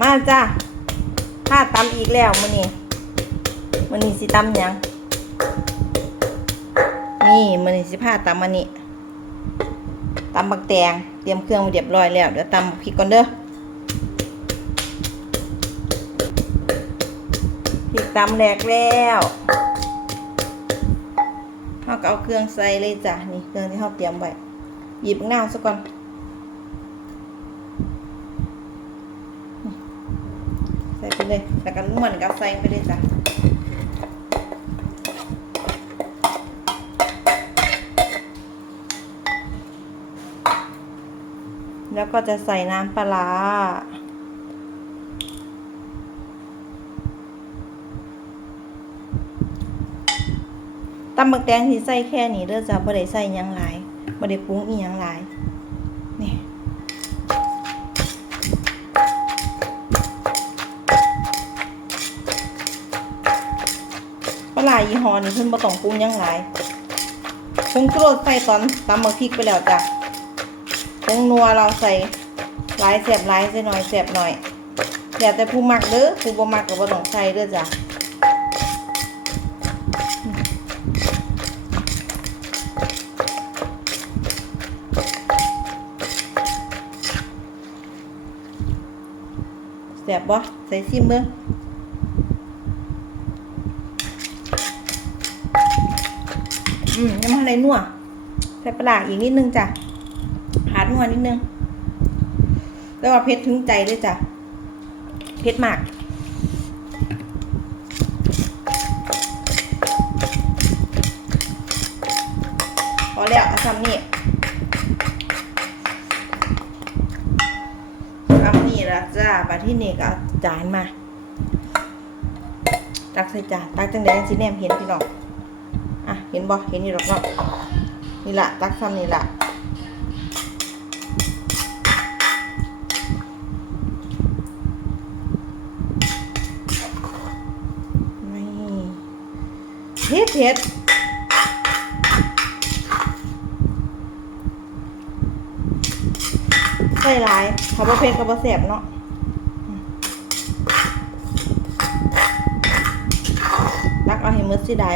มาจ้าผ้าตำอีกแล้วมื้อนี้มื้อนี้สิตำยังนี่มื้อนี้สิผ้าตำอันนี้ตำบักแตงเตรียมเครื่องเรียบร้อยแล้วเดี๋ยวตำพริกก่อนเด้อพริกตำแหลกแล้วเฮาก็เอาเครื่องใส่เลยจ้ะนี่เครื่องที่เฮาเตรียมไว้หยิบมะนาซะก่อน ใส่ไป เลย แล้วก็หมือนกับใส่ไปเลยจ้ะแล้วก็จะใส่น้ำปลาตำบักแตงที่ใส่แค่นี้เด้อจ้ะบ่ได้ใส่ยังหลายบ่ได้ปรุงอีหยังหลายนี่ ลาร้ายี่ห้อนี้เพิ่นบ่ต้องปรุงยังหลายผงชูรสใส่ตอนตำบักพริกไปแล้วจ้ะผงนัวเราใส่หลายแสบหลายใส่หน่อยแสบหน่อยแล้วแต่ผู้มักเด้อผู้บ่มักก็บ่ต้องใส่เด้อจ้ะแสบบ่ใส่ซิมเบิ่ง อืมยังมาอะไรนัวใส่ปลาร้าอีกนิดนึงจ้ะหาดนัวนิดนึง แล้วว่าเผ็ดถึงใจเลยจ้ะเผ็ดมากพอแล้วเอาซ้ำนี่ซ้ำนี่ละจ้าปาที่นี่ก็เอาจานมา ตักใส่จานตักจังใดงสิแนมเห็นพี่น้อง เห็นบ่เห็นอยู่หรอกเนาะนี่ละตักซ้ำนี่ละนี่เผ็ดเผ็ดใส่หลายเขาบ่เผ็ดก็บ่แซ่บเนาะตักเอาให้มืดสิได้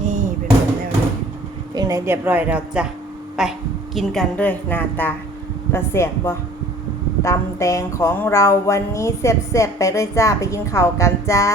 นี่เป็นแบบแนวนี้ เป็นไหนเรียบร้อยแล้วจ้ะ ไปกินกันเลยหน้าตาตาเสบบ่ตำแตงของเราวันนี้แซ่บๆไปเลยจ้า ไปกินข้าวกันจ้า